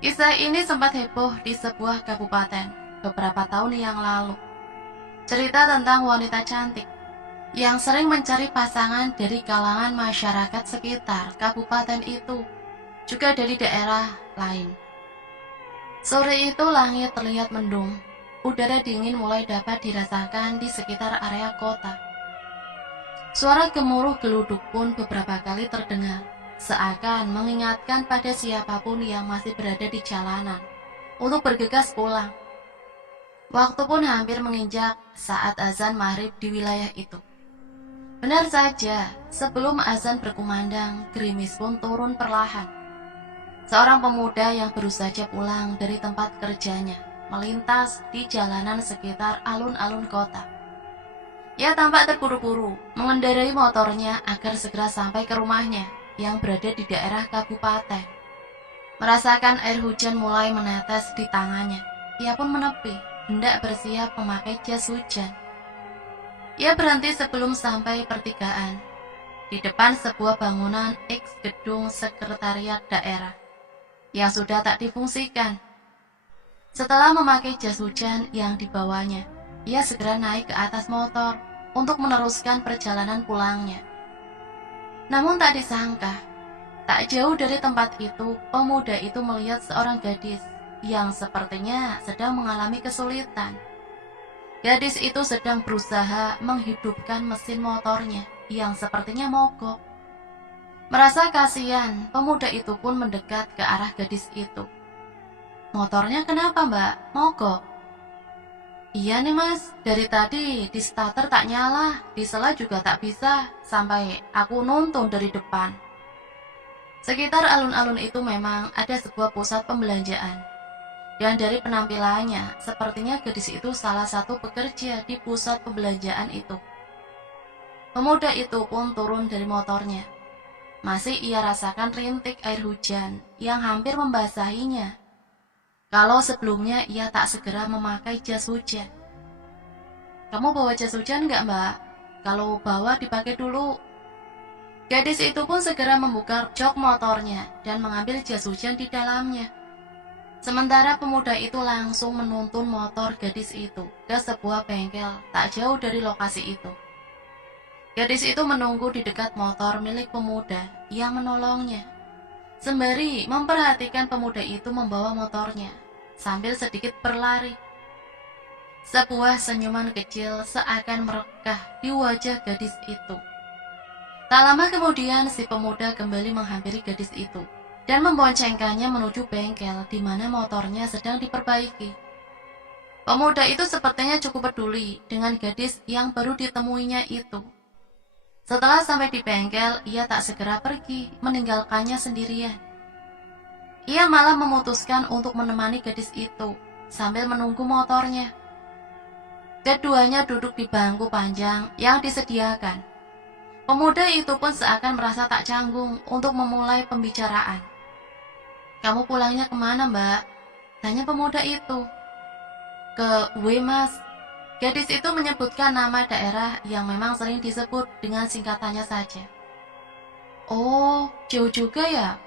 Kisah ini sempat heboh di sebuah kabupaten beberapa tahun yang lalu. Cerita tentang wanita cantik yang sering mencari pasangan dari kalangan masyarakat sekitar kabupaten itu, juga dari daerah lain. Sore itu langit terlihat mendung, udara dingin mulai dapat dirasakan di sekitar area kota. Suara gemuruh geluduk pun beberapa kali terdengar, seakan mengingatkan pada siapapun yang masih berada di jalanan untuk bergegas pulang. Waktu pun hampir menginjak saat azan maghrib di wilayah itu. Benar saja, sebelum azan berkumandang, gerimis pun turun perlahan. Seorang pemuda yang baru saja pulang dari tempat kerjanya melintas di jalanan sekitar alun-alun kota. Ia tampak terburu-buru mengendarai motornya agar segera sampai ke rumahnya yang berada di daerah kabupaten. Merasakan air hujan mulai menetes di tangannya, ia pun menepi, hendak bersiap memakai jas hujan. Ia berhenti sebelum sampai pertigaan, di depan sebuah bangunan X gedung sekretariat daerah yang sudah tak difungsikan. Setelah memakai jas hujan yang dibawanya, ia segera naik ke atas motor untuk meneruskan perjalanan pulangnya. Namun tak disangka, tak jauh dari tempat itu, pemuda itu melihat seorang gadis yang sepertinya sedang mengalami kesulitan. Gadis itu sedang berusaha menghidupkan mesin motornya yang sepertinya mogok. Merasa kasihan, pemuda itu pun mendekat ke arah gadis itu. "Motornya kenapa, Mbak? Mogok?" "Iya nih mas, dari tadi di starter tak nyala, di sela juga tak bisa, sampai aku nuntun dari depan." Sekitar alun-alun itu memang ada sebuah pusat pembelanjaan. Dan dari penampilannya, sepertinya gadis itu salah satu pekerja di pusat pembelanjaan itu. Pemuda itu pun turun dari motornya. Masih ia rasakan rintik air hujan yang hampir membasahinya. Kalau sebelumnya ia tak segera memakai jas hujan. "Kamu bawa jas hujan nggak, Mbak? Kalau bawa dipakai dulu." Gadis itu pun segera membuka jok motornya dan mengambil jas hujan di dalamnya. Sementara pemuda itu langsung menuntun motor gadis itu ke sebuah bengkel tak jauh dari lokasi itu. Gadis itu menunggu di dekat motor milik pemuda yang menolongnya, sembari memperhatikan pemuda itu membawa motornya sambil sedikit berlari. Sebuah senyuman kecil seakan merekah di wajah gadis itu. Tak lama kemudian si pemuda kembali menghampiri gadis itu dan memboncengkannya menuju bengkel di mana motornya sedang diperbaiki. Pemuda itu sepertinya cukup peduli dengan gadis yang baru ditemuinya itu. Setelah sampai di bengkel, ia tak segera pergi, meninggalkannya sendirian. Ia malah memutuskan untuk menemani gadis itu sambil menunggu motornya. Keduanya duduk di bangku panjang yang disediakan. Pemuda itu pun seakan merasa tak canggung untuk memulai pembicaraan. "Kamu pulangnya kemana, Mbak?" tanya pemuda itu. "Ke W, Mas." Gadis itu menyebutkan nama daerah yang memang sering disebut dengan singkatannya saja. "Oh, jauh juga ya?"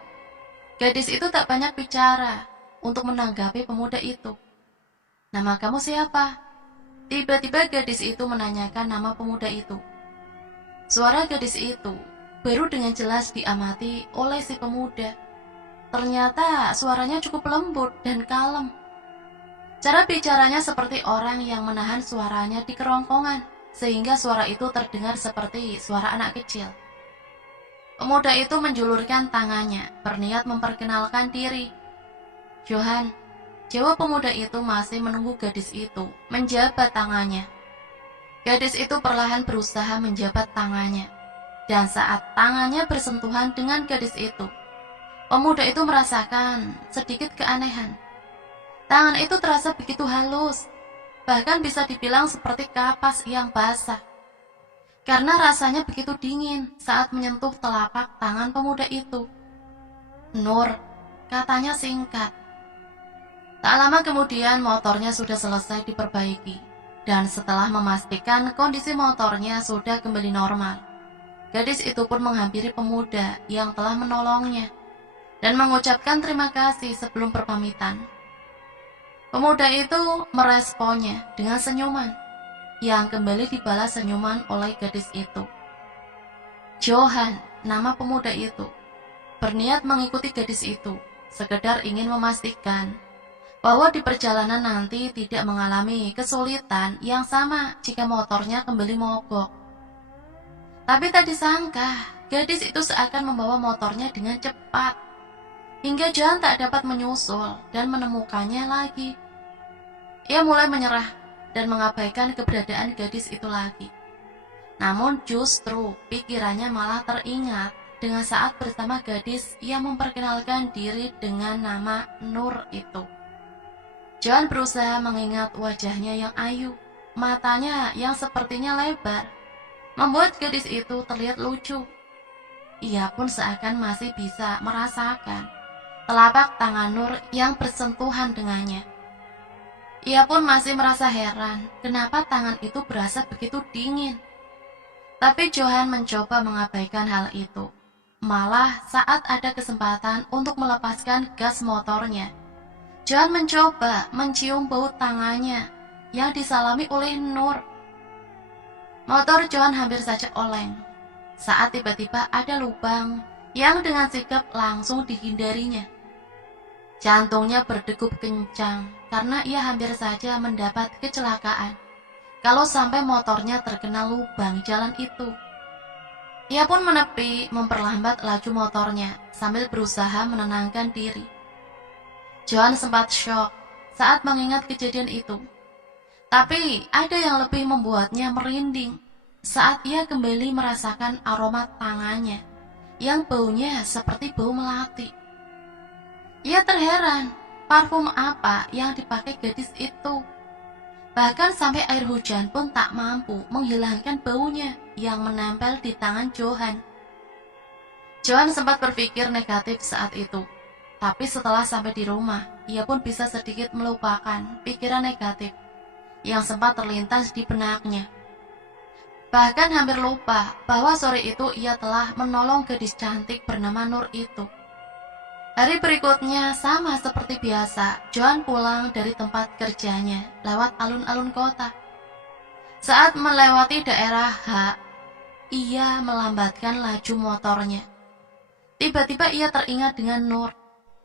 Gadis itu tak banyak bicara untuk menanggapi pemuda itu. "Nama kamu siapa?" Tiba-tiba gadis itu menanyakan nama pemuda itu. Suara gadis itu baru dengan jelas diamati oleh si pemuda. Ternyata suaranya cukup lembut dan kalem. Cara bicaranya seperti orang yang menahan suaranya di kerongkongan, sehingga suara itu terdengar seperti suara anak kecil. Pemuda itu menjulurkan tangannya, berniat memperkenalkan diri. "Johan," jawab pemuda itu masih menunggu gadis itu menjabat tangannya. Gadis itu perlahan berusaha menjabat tangannya, dan saat tangannya bersentuhan dengan gadis itu, pemuda itu merasakan sedikit keanehan. Tangan itu terasa begitu halus, bahkan bisa dibilang seperti kapas yang basah. Karena rasanya begitu dingin saat menyentuh telapak tangan pemuda itu. "Nur," katanya singkat. Tak lama kemudian motornya sudah selesai diperbaiki, dan setelah memastikan kondisi motornya sudah kembali normal, gadis itu pun menghampiri pemuda yang telah menolongnya dan mengucapkan terima kasih sebelum berpamitan. Pemuda itu meresponnya dengan senyuman, yang kembali dibalas senyuman oleh gadis itu. Johan, nama pemuda itu, berniat mengikuti gadis itu, sekedar ingin memastikan bahwa di perjalanan nanti tidak mengalami kesulitan yang sama jika motornya kembali mogok. Tapi tak disangka, gadis itu seakan membawa motornya dengan cepat, hingga Johan tak dapat menyusul dan menemukannya lagi. Ia mulai menyerah dan mengabaikan keberadaan gadis itu lagi. Namun justru pikirannya malah teringat dengan saat bersama gadis yang memperkenalkan diri dengan nama Nur itu. Johan berusaha mengingat wajahnya yang ayu, matanya yang sepertinya lebar, membuat gadis itu terlihat lucu. Ia pun seakan masih bisa merasakan telapak tangan Nur yang bersentuhan dengannya. Ia pun masih merasa heran kenapa tangan itu berasa begitu dingin. Tapi Johan mencoba mengabaikan hal itu. Malah saat ada kesempatan untuk melepaskan gas motornya, Johan mencoba mencium bau tangannya yang disalami oleh Nur. Motor Johan hampir saja oleng saat tiba-tiba ada lubang yang dengan sigap langsung dihindarinya. Jantungnya berdegup kencang karena ia hampir saja mendapat kecelakaan kalau sampai motornya terkena lubang jalan itu. Ia pun menepi memperlambat laju motornya sambil berusaha menenangkan diri. Johan sempat syok saat mengingat kejadian itu. Tapi ada yang lebih membuatnya merinding saat ia kembali merasakan aroma tangannya yang baunya seperti bau melati. Ia terheran parfum apa yang dipakai gadis itu. Bahkan sampai air hujan pun tak mampu menghilangkan baunya yang menempel di tangan Johan. Johan sempat berpikir negatif saat itu. Tapi setelah sampai di rumah, ia pun bisa sedikit melupakan pikiran negatif yang sempat terlintas di benaknya. Bahkan hampir lupa bahwa sore itu ia telah menolong gadis cantik bernama Nur itu. Hari berikutnya sama seperti biasa, Johan pulang dari tempat kerjanya lewat alun-alun kota. Saat melewati daerah H, ia melambatkan laju motornya. Tiba-tiba ia teringat dengan Nur,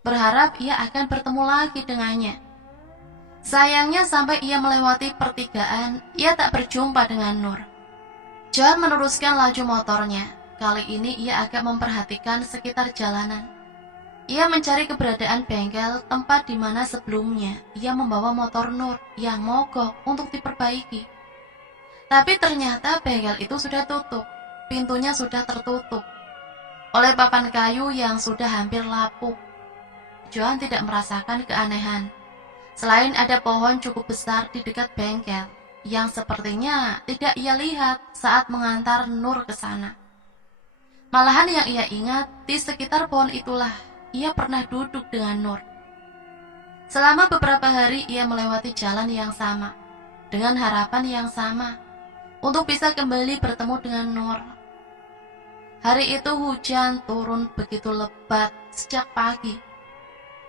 berharap ia akan bertemu lagi dengannya. Sayangnya sampai ia melewati pertigaan, ia tak berjumpa dengan Nur. Johan meneruskan laju motornya. Kali ini ia agak memperhatikan sekitar jalanan. Ia mencari keberadaan bengkel tempat di mana sebelumnya ia membawa motor Nur yang mogok untuk diperbaiki. Tapi ternyata bengkel itu sudah tutup, pintunya sudah tertutup oleh papan kayu yang sudah hampir lapuk. Johan tidak merasakan keanehan, selain ada pohon cukup besar di dekat bengkel yang sepertinya tidak ia lihat saat mengantar Nur ke sana. Malahan yang ia ingat, di sekitar pohon itulah ia pernah duduk dengan Nur. Selama beberapa hari ia melewati jalan yang sama, dengan harapan yang sama, untuk bisa kembali bertemu dengan Nur. Hari itu hujan turun begitu lebat sejak pagi.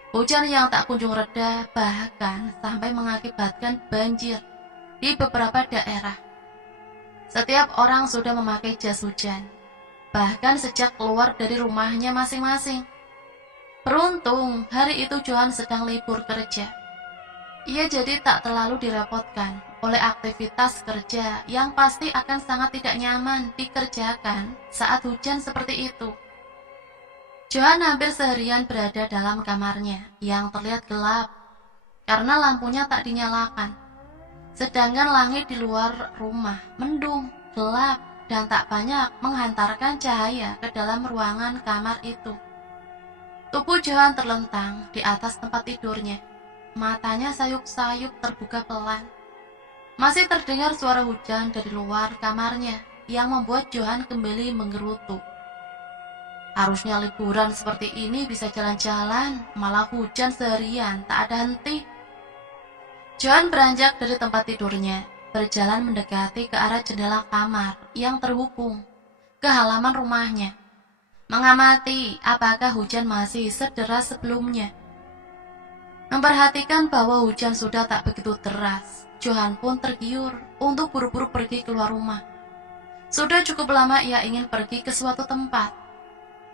Hujan yang tak kunjung reda, bahkan sampai mengakibatkan banjir di beberapa daerah. Setiap orang sudah memakai jas hujan, bahkan sejak keluar dari rumahnya masing-masing. Beruntung, hari itu Johan sedang libur kerja. Ia jadi tak terlalu direpotkan oleh aktivitas kerja yang pasti akan sangat tidak nyaman dikerjakan saat hujan seperti itu. Johan hampir seharian berada dalam kamarnya yang terlihat gelap karena lampunya tak dinyalakan. Sedangkan langit di luar rumah mendung, gelap, dan tak banyak menghantarkan cahaya ke dalam ruangan kamar itu. Tubuh Johan terlentang di atas tempat tidurnya. Matanya sayup-sayup terbuka pelan. Masih terdengar suara hujan dari luar kamarnya yang membuat Johan kembali menggerutu. Harusnya liburan seperti ini bisa jalan-jalan, malah hujan seharian tak ada henti. Johan beranjak dari tempat tidurnya, berjalan mendekati ke arah jendela kamar yang terhubung ke halaman rumahnya. mengamati apakah hujan masih sederas sebelumnya. Memperhatikan bahwa hujan sudah tak begitu deras, Johan pun tergiur untuk buru-buru pergi keluar rumah. Sudah cukup lama ia ingin pergi ke suatu tempat.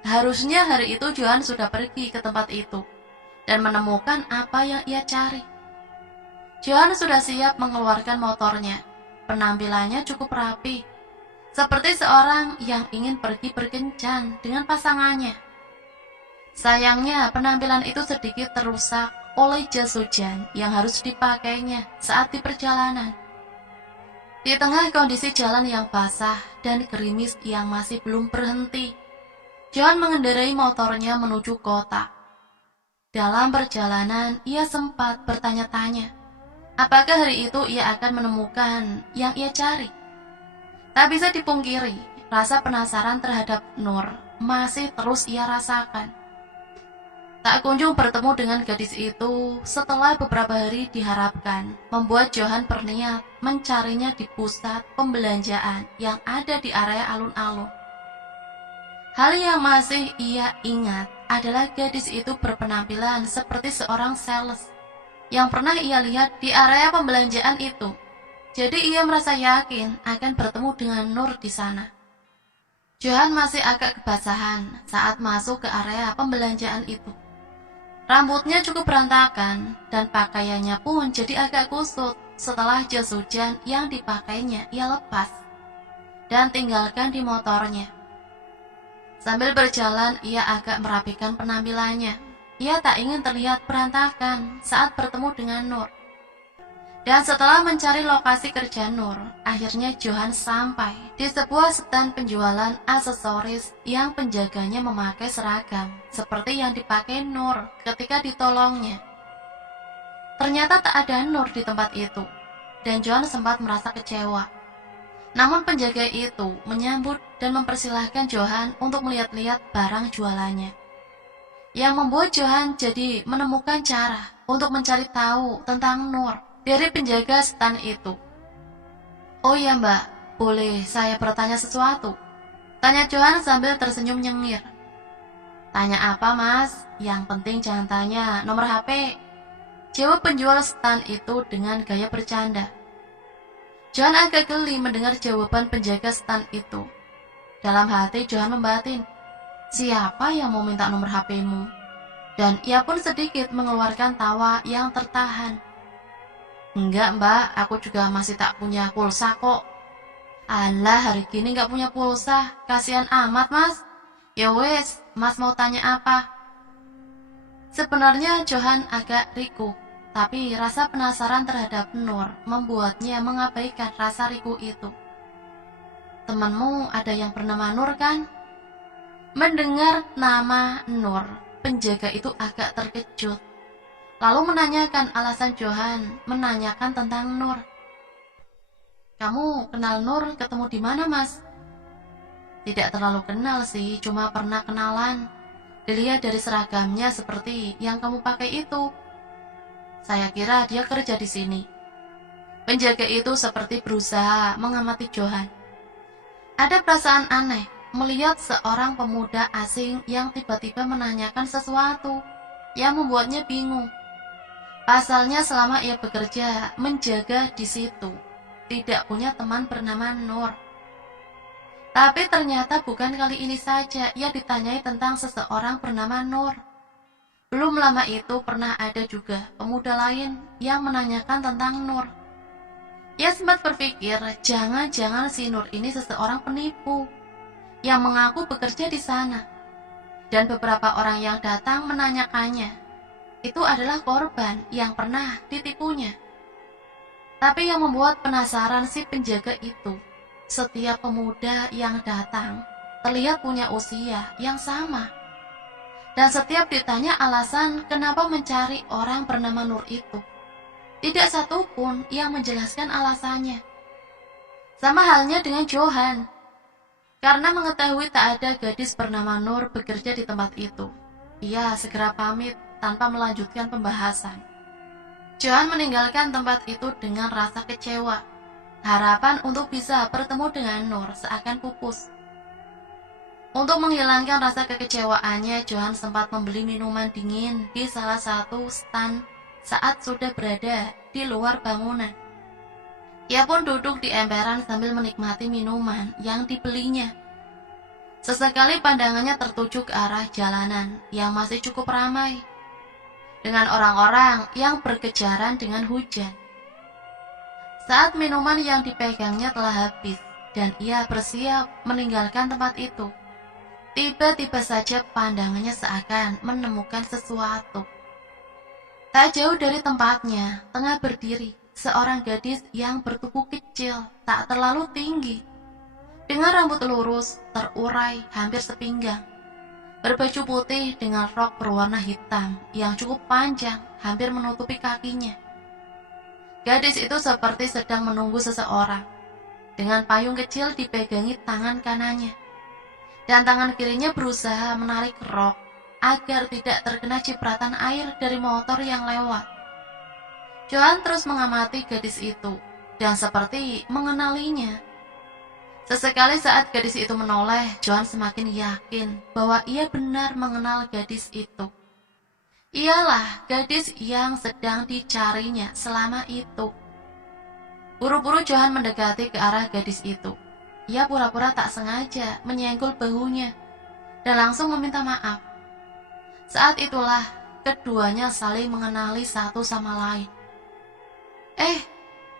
Harusnya hari itu Johan sudah pergi ke tempat itu dan menemukan apa yang ia cari. Johan sudah siap mengeluarkan motornya. Penampilannya cukup rapi, seperti seorang yang ingin pergi berkencan dengan pasangannya. Sayangnya penampilan itu sedikit terusak oleh jas hujan yang harus dipakainya saat di perjalanan. Di tengah kondisi jalan yang basah dan gerimis yang masih belum berhenti, Johan mengendarai motornya menuju kota. Dalam perjalanan, ia sempat bertanya-tanya, apakah hari itu ia akan menemukan yang ia cari. Tak bisa dipungkiri, rasa penasaran terhadap Nur masih terus ia rasakan. Tak kunjung bertemu dengan gadis itu setelah beberapa hari diharapkan, membuat Johan berniat mencarinya di pusat pembelanjaan yang ada di area alun-alun. Hal yang masih ia ingat adalah gadis itu berpenampilan seperti seorang sales yang pernah ia lihat di area pembelanjaan itu. Jadi ia merasa yakin akan bertemu dengan Nur di sana. Johan masih agak kebasahan saat masuk ke area pembelanjaan itu. Rambutnya cukup berantakan dan pakaiannya pun jadi agak kusut setelah jas hujan yang dipakainya ia lepas dan tinggalkan di motornya. Sambil berjalan ia agak merapikan penampilannya. Ia tak ingin terlihat berantakan saat bertemu dengan Nur. Dan setelah mencari lokasi kerja Nur, akhirnya Johan sampai di sebuah stand penjualan aksesoris yang penjaganya memakai seragam seperti yang dipakai Nur ketika ditolongnya. Ternyata tak ada Nur di tempat itu, dan Johan sempat merasa kecewa. Namun penjaga itu menyambut dan mempersilahkan Johan untuk melihat-lihat barang jualannya, yang membuat Johan jadi menemukan cara untuk mencari tahu tentang Nur dari penjaga stan itu. "Oh iya mbak, boleh saya bertanya sesuatu?" tanya Johan sambil tersenyum nyengir. "Tanya apa mas? Yang penting jangan tanya nomor HP," jawab penjual stan itu dengan gaya bercanda. Johan agak geli mendengar jawaban penjaga stan itu. Dalam hati Johan membatin, siapa yang mau minta nomor HP-mu? Dan ia pun sedikit mengeluarkan tawa yang tertahan. "Enggak mbak, aku juga masih tak punya pulsa kok." "Alah, hari gini gak punya pulsa, kasihan amat mas." "Ya wes, mas mau tanya apa?" Sebenarnya Johan agak riku, tapi rasa penasaran terhadap Nur membuatnya mengabaikan rasa riku itu. "Temanmu ada yang bernama Nur kan?" Mendengar nama Nur, penjaga itu agak terkejut, lalu menanyakan alasan Johan menanyakan tentang Nur. "Kamu kenal Nur, ketemu di mana mas?" "Tidak terlalu kenal sih, cuma pernah kenalan. Dilihat dari seragamnya seperti yang kamu pakai itu. Saya kira dia kerja di sini." Penjaga itu seperti berusaha mengamati Johan. Ada perasaan aneh melihat seorang pemuda asing yang tiba-tiba menanyakan sesuatu yang membuatnya bingung. Pasalnya selama ia bekerja menjaga di situ, tidak punya teman bernama Nur. Tapi ternyata bukan kali ini saja ia ditanyai tentang seseorang bernama Nur. Belum lama itu pernah ada juga pemuda lain yang menanyakan tentang Nur. Ia sempat berpikir, jangan-jangan si Nur ini seseorang penipu yang mengaku bekerja di sana. Dan beberapa orang yang datang menanyakannya itu adalah korban yang pernah ditipunya. Tapi yang membuat penasaran si penjaga itu, setiap pemuda yang datang terlihat punya usia yang sama. Dan setiap ditanya alasan kenapa mencari orang bernama Nur itu, tidak satu pun yang menjelaskan alasannya. Sama halnya dengan Johan. Karena mengetahui tak ada gadis bernama Nur bekerja di tempat itu, ia segera pamit tanpa melanjutkan pembahasan. Johan meninggalkan tempat itu dengan rasa kecewa. Harapan untuk bisa bertemu dengan Nur seakan pupus. Untuk menghilangkan rasa kekecewaannya, Johan sempat membeli minuman dingin di salah satu stand saat sudah berada di luar bangunan. Ia pun duduk di emperan sambil menikmati minuman yang dibelinya. Sesekali pandangannya tertuju ke arah jalanan yang masih cukup ramai, dengan orang-orang yang berkejaran dengan hujan. Saat minuman yang dipegangnya telah habis dan ia bersiap meninggalkan tempat itu, tiba-tiba saja pandangannya seakan menemukan sesuatu. Tak jauh dari tempatnya, tengah berdiri seorang gadis yang bertubuh kecil, tak terlalu tinggi, dengan rambut lurus, terurai hampir sepinggang, berbaju putih dengan rok berwarna hitam yang cukup panjang, hampir menutupi kakinya. Gadis itu seperti sedang menunggu seseorang, dengan payung kecil dipegangi tangan kanannya, dan tangan kirinya berusaha menarik rok agar tidak terkena cipratan air dari motor yang lewat. Johan terus mengamati gadis itu, dan seperti mengenalinya. Sesekali saat gadis itu menoleh, Johan semakin yakin bahwa ia benar mengenal gadis itu. Ialah gadis yang sedang dicarinya selama itu. Buru-buru Johan mendekati ke arah gadis itu. Ia pura-pura tak sengaja menyenggol bahunya dan langsung meminta maaf. Saat itulah keduanya saling mengenali satu sama lain.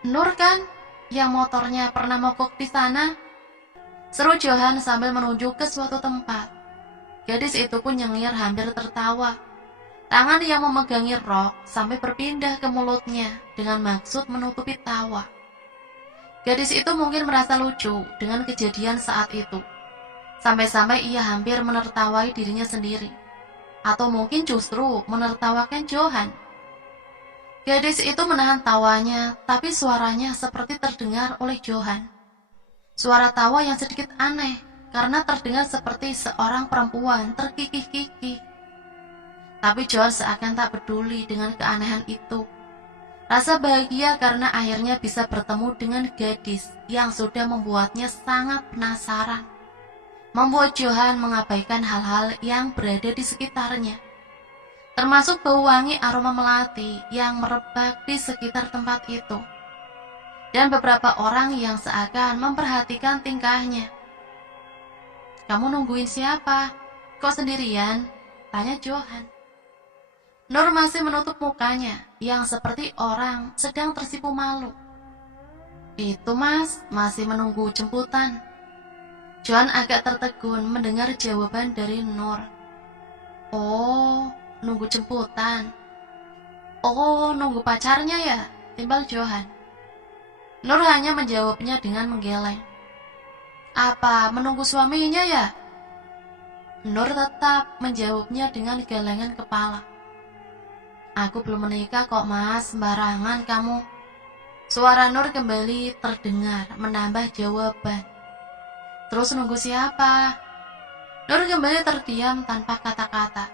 Nur kan? Yang motornya pernah mogok di sana? Seru Johan sambil menunjuk ke suatu tempat. Gadis itu pun nyengir hampir tertawa. Tangan yang memegangi rok sampai berpindah ke mulutnya dengan maksud menutupi tawa. Gadis itu mungkin merasa lucu dengan kejadian saat itu, sampai-sampai ia hampir menertawai dirinya sendiri, atau mungkin justru menertawakan Johan. Gadis itu menahan tawanya, tapi suaranya seperti terdengar oleh Johan. Suara tawa yang sedikit aneh, karena terdengar seperti seorang perempuan terkikih-kikih. Tapi Johan seakan tak peduli dengan keanehan itu. Rasa bahagia karena akhirnya bisa bertemu dengan gadis yang sudah membuatnya sangat penasaran, membuat Johan mengabaikan hal-hal yang berada di sekitarnya, termasuk bau wangi aroma melati yang merebak di sekitar tempat itu, dan beberapa orang yang seakan memperhatikan tingkahnya. "Kamu nungguin siapa? Kok sendirian?" tanya Johan. Nur masih menutup mukanya yang seperti orang sedang tersipu malu. "Itu mas, masih menunggu jemputan." Johan agak tertegun mendengar jawaban dari Nur. "Oh, nunggu jemputan. Oh, nunggu pacarnya ya?" timbal Johan. Nur hanya menjawabnya dengan menggeleng. "Apa menunggu suaminya ya?" Nur tetap menjawabnya dengan gelengan kepala. "Aku belum menikah kok mas, sembarangan kamu." Suara Nur kembali terdengar menambah jawaban. "Terus nunggu siapa?" Nur kembali terdiam tanpa kata-kata.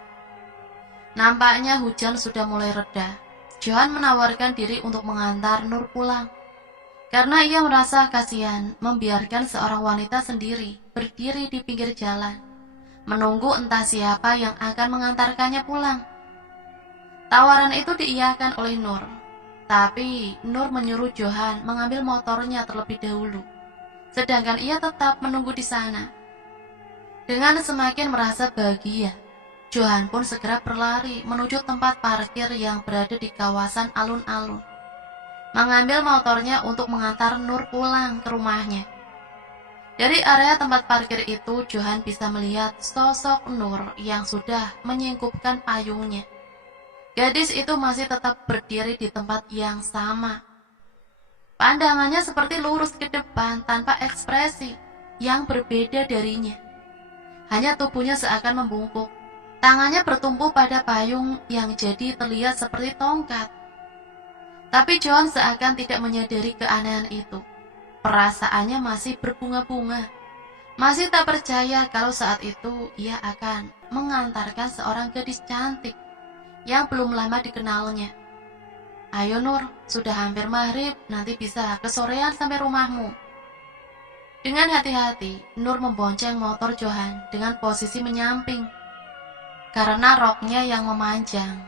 Nampaknya hujan sudah mulai reda. Johan menawarkan diri untuk mengantar Nur pulang, karena ia merasa kasihan membiarkan seorang wanita sendiri berdiri di pinggir jalan, menunggu entah siapa yang akan mengantarkannya pulang. Tawaran itu diiyakan oleh Nur, tapi Nur menyuruh Johan mengambil motornya terlebih dahulu, sedangkan ia tetap menunggu di sana. Dengan semakin merasa bahagia, Johan pun segera berlari menuju tempat parkir yang berada di kawasan alun-alun, mengambil motornya untuk mengantar Nur pulang ke rumahnya. Dari area tempat parkir itu, Johan bisa melihat sosok Nur yang sudah menyingkupkan payungnya. Gadis itu masih tetap berdiri di tempat yang sama. Pandangannya seperti lurus ke depan tanpa ekspresi yang berbeda darinya. Hanya tubuhnya seakan membungkuk. Tangannya bertumpu pada payung yang jadi terlihat seperti tongkat. Tapi Johan seakan tidak menyadari keanehan itu. Perasaannya masih berbunga-bunga. Masih tak percaya kalau saat itu ia akan mengantarkan seorang gadis cantik yang belum lama dikenalnya. "Ayo Nur, sudah hampir maghrib, nanti bisa kesorean sampai rumahmu." Dengan hati-hati, Nur membonceng motor Johan dengan posisi menyamping. Karena roknya yang memanjang,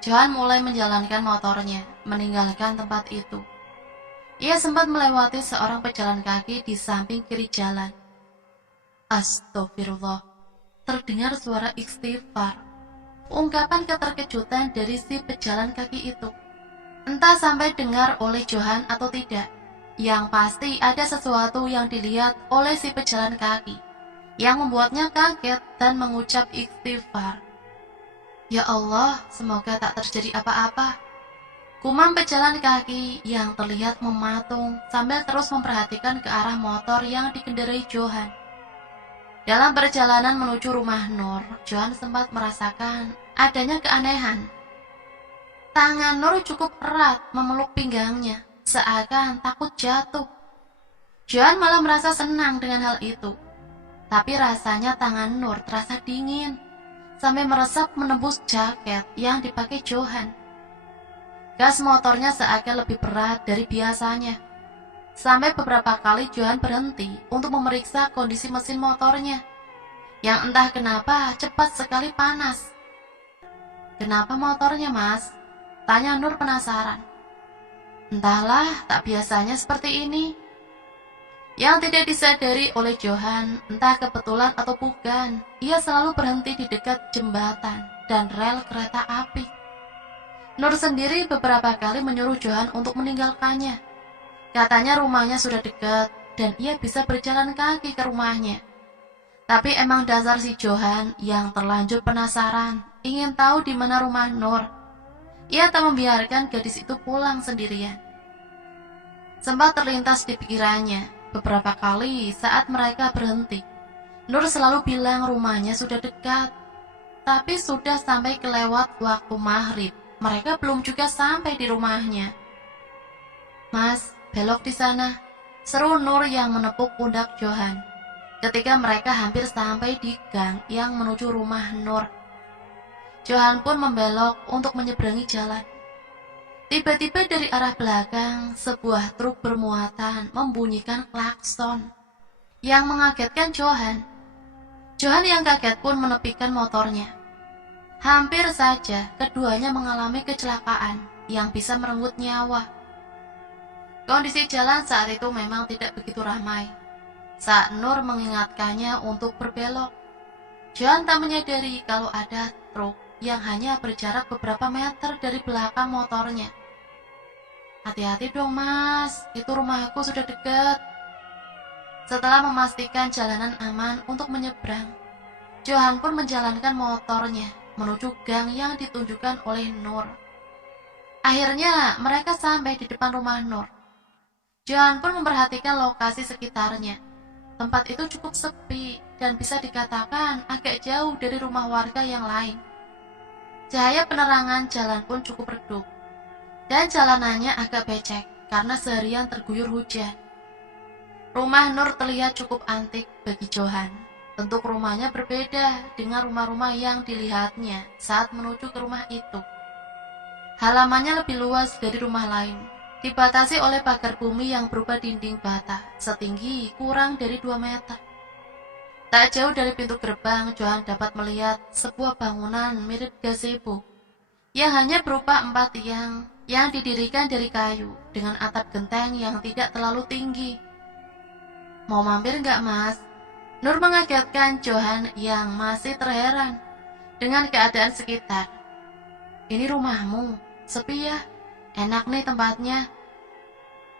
Johan mulai menjalankan motornya, meninggalkan tempat itu. Ia sempat melewati seorang pejalan kaki di samping kiri jalan. Astagfirullah, terdengar suara istighfar. Ungkapan keterkejutan dari si pejalan kaki itu. Entah sampai dengar oleh Johan atau tidak. Yang pasti ada sesuatu yang dilihat oleh si pejalan kaki yang membuatnya kaget dan mengucap istighfar. Ya Allah, semoga tak terjadi apa-apa. Gumam pejalan kaki yang terlihat mematung sambil terus memperhatikan ke arah motor yang dikendarai Johan. Dalam perjalanan menuju rumah Nur, Johan sempat merasakan adanya keanehan. Tangan Nur cukup erat memeluk pinggangnya, seakan takut jatuh. Johan malah merasa senang dengan hal itu. Tapi rasanya tangan Nur terasa dingin, sampai meresap menembus jaket yang dipakai Johan. Gas motornya seakan lebih berat dari biasanya. Sampai beberapa kali Johan berhenti untuk memeriksa kondisi mesin motornya, yang entah kenapa cepat sekali panas. Kenapa motornya, Mas? Tanya Nur penasaran. Entahlah, tak biasanya seperti ini. Yang tidak disadari oleh Johan, entah kebetulan atau bukan, ia selalu berhenti di dekat jembatan dan rel kereta api. Nur sendiri beberapa kali menyuruh Johan untuk meninggalkannya. Katanya rumahnya sudah dekat dan ia bisa berjalan kaki ke rumahnya. Tapi emang dasar si Johan yang terlanjur penasaran, ingin tahu di mana rumah Nur. Ia tak membiarkan gadis itu pulang sendirian. Sempat terlintas di pikirannya beberapa kali saat mereka berhenti. Nur selalu bilang rumahnya sudah dekat, tapi sudah sampai kelewat waktu maghrib. Mereka belum juga sampai di rumahnya. Mas, belok di sana, seru Nur yang menepuk pundak Johan. Ketika mereka hampir sampai di gang yang menuju rumah Nur, Johan pun membelok untuk menyeberangi jalan. Tiba-tiba dari arah belakang, sebuah truk bermuatan membunyikan klakson yang mengagetkan Johan. Johan yang kaget pun menepikan motornya. Hampir saja keduanya mengalami kecelakaan yang bisa merenggut nyawa. Kondisi jalan saat itu memang tidak begitu ramai. Saat Nur mengingatkannya untuk berbelok, Johan tak menyadari kalau ada truk yang hanya berjarak beberapa meter dari belakang motornya. Hati-hati dong Mas, itu rumahku sudah dekat. Setelah memastikan jalanan aman untuk menyeberang, Johan pun menjalankan motornya menuju gang yang ditunjukkan oleh Nur. Akhirnya mereka sampai di depan rumah Nur. Johan pun memperhatikan lokasi sekitarnya. Tempat itu cukup sepi dan bisa dikatakan agak jauh dari rumah warga yang lain. Cahaya penerangan jalan pun cukup redup, dan jalanannya agak becek karena seharian terguyur hujan. Rumah Nur terlihat cukup antik bagi Johan. Bentuk rumahnya berbeda dengan rumah-rumah yang dilihatnya saat menuju ke rumah itu. Halamannya lebih luas dari rumah lain, dibatasi oleh pagar bumi yang berupa dinding bata setinggi kurang dari 2 meter. Tak jauh dari pintu gerbang, Johan dapat melihat sebuah bangunan mirip gazebo yang hanya berupa 4 tiang yang didirikan dari kayu dengan atap genteng yang tidak terlalu tinggi. Mau mampir nggak Mas? Nur mengagetkan Johan yang masih terheran dengan keadaan sekitar. Ini rumahmu, sepi ya? Enak nih tempatnya.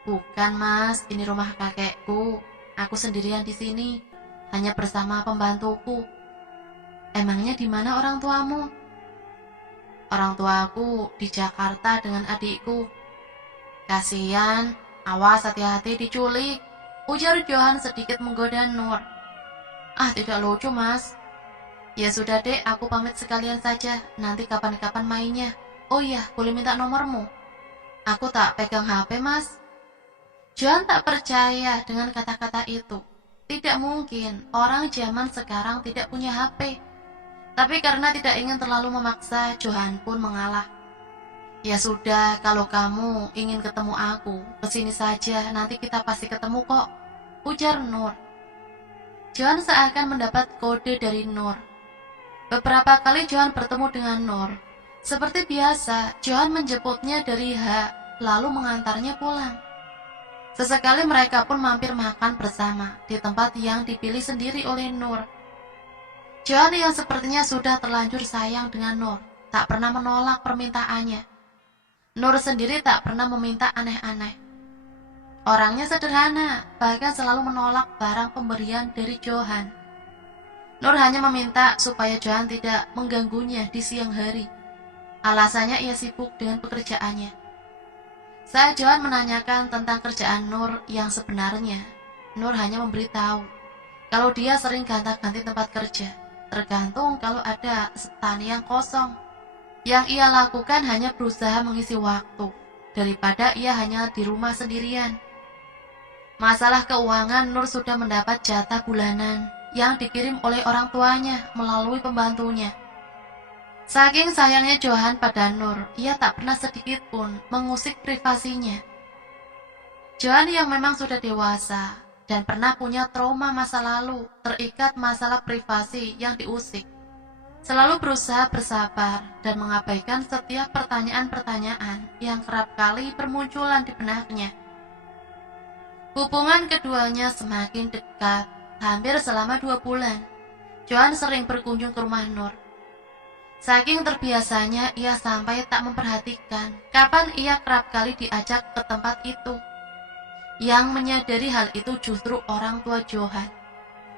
Bukan Mas, ini rumah kakekku. Aku sendirian di sini. Hanya bersama pembantuku. Emangnya di mana orang tuamu? Orang tuaku di Jakarta dengan adikku. Kasihan, awas hati-hati diculik, ujar Johan sedikit menggoda Nur. Ah, tidak lucu Mas. Ya sudah dek, aku pamit sekalian saja. Nanti kapan-kapan mainnya. Oh iya, boleh minta nomormu? Aku tak pegang HP Mas. Johan tak percaya dengan kata-kata itu. Tidak mungkin orang zaman sekarang tidak punya HP. Tapi karena tidak ingin terlalu memaksa, Johan pun mengalah. Ya sudah, kalau kamu ingin ketemu aku, kesini saja, nanti kita pasti ketemu kok. ujar Nur. Johan seakan mendapat kode dari Nur. Beberapa kali Johan bertemu dengan Nur. Seperti biasa, Johan menjemputnya dari H, lalu mengantarnya pulang. Sesekali mereka pun mampir makan bersama di tempat yang dipilih sendiri oleh Nur. Johan yang sepertinya sudah terlanjur sayang dengan Nur, tak pernah menolak permintaannya. Nur sendiri tak pernah meminta aneh-aneh. Orangnya sederhana, bahkan selalu menolak barang pemberian dari Johan. Nur hanya meminta supaya Johan tidak mengganggunya di siang hari. Alasannya ia sibuk dengan pekerjaannya. Saat Johan menanyakan tentang kerjaan Nur yang sebenarnya, Nur hanya memberitahu kalau dia sering gonta-ganti tempat kerja, tergantung kalau ada stan yang kosong. Yang ia lakukan hanya berusaha mengisi waktu, daripada ia hanya di rumah sendirian. Masalah keuangan, Nur sudah mendapat jatah bulanan yang dikirim oleh orang tuanya melalui pembantunya. Saking sayangnya Johan pada Nur, ia tak pernah sedikit pun mengusik privasinya. Johan yang memang sudah dewasa dan pernah punya trauma masa lalu, terikat masalah privasi yang diusik, selalu berusaha bersabar dan mengabaikan setiap pertanyaan-pertanyaan yang kerap kali bermunculan di benaknya. Hubungan keduanya semakin dekat. Hampir selama 2 bulan, Johan sering berkunjung ke rumah Nur. Saking terbiasanya, ia sampai tak memperhatikan kapan ia kerap kali diajak ke tempat itu. Yang menyadari hal itu justru orang tua Johan.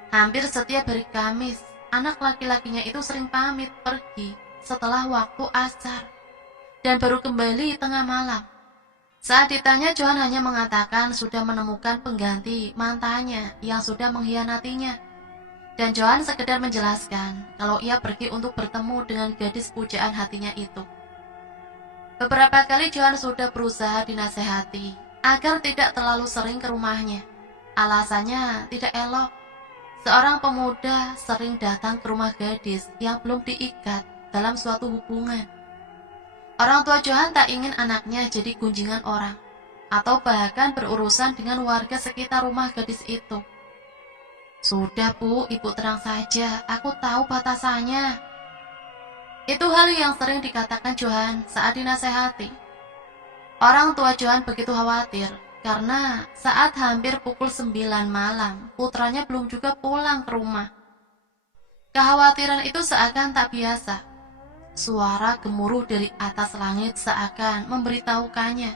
Hampir setiap hari Kamis, anak laki-lakinya itu sering pamit pergi setelah waktu asar dan baru kembali tengah malam. Saat ditanya, Johan hanya mengatakan sudah menemukan pengganti mantannya yang sudah mengkhianatinya. Dan Johan sekedar menjelaskan kalau ia pergi untuk bertemu dengan gadis pujaan hatinya itu. Beberapa kali Johan sudah berusaha dinasehati agar tidak terlalu sering ke rumahnya. Alasannya tidak elok. Seorang pemuda sering datang ke rumah gadis yang belum diikat dalam suatu hubungan. Orang tua Johan tak ingin anaknya jadi gunjingan orang, atau bahkan berurusan dengan warga sekitar rumah gadis itu. Sudah Bu, Ibu tenang saja, aku tahu batasannya. Itu hal yang sering dikatakan Johan saat dinasehati. Orang tua Johan begitu khawatir, karena saat hampir pukul 9 malam, putranya belum juga pulang ke rumah. Kekhawatiran itu seakan tak biasa. Suara gemuruh dari atas langit seakan memberitahukannya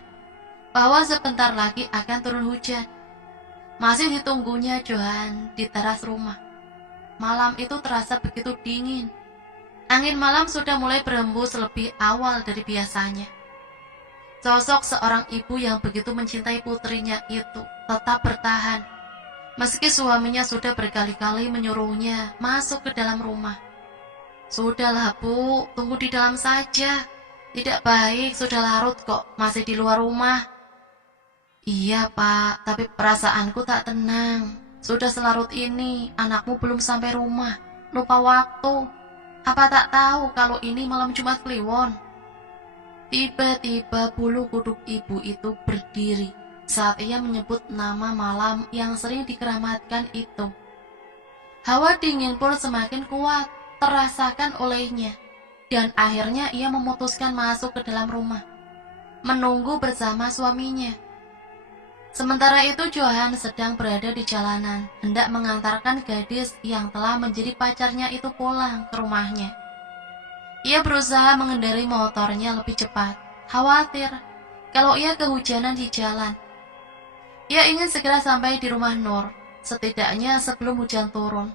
bahwa sebentar lagi akan turun hujan. Masih ditunggunya Johan di teras rumah. Malam itu terasa begitu dingin. Angin malam sudah mulai berembus lebih awal dari biasanya. Sosok seorang ibu yang begitu mencintai putrinya itu tetap bertahan, meski suaminya sudah berkali-kali menyuruhnya masuk ke dalam rumah. Sudahlah Bu, tunggu di dalam saja. Tidak baik, sudah larut kok, masih di luar rumah. Iya Pak, tapi perasaanku tak tenang. Sudah selarut ini, anakmu belum sampai rumah. Lupa waktu. Apa tak tahu kalau ini malam Jumat Kliwon? Tiba-tiba bulu kuduk ibu itu berdiri saat ia menyebut nama malam yang sering dikeramatkan itu. Hawa dingin pun semakin kuat terasakan olehnya, dan akhirnya ia memutuskan masuk ke dalam rumah, menunggu bersama suaminya. Sementara itu Johan sedang berada di jalanan, hendak mengantarkan gadis yang telah menjadi pacarnya itu pulang ke rumahnya. Ia berusaha mengendarai motornya lebih cepat, khawatir kalau ia kehujanan di jalan. Ia ingin segera sampai di rumah Nur, setidaknya sebelum hujan turun.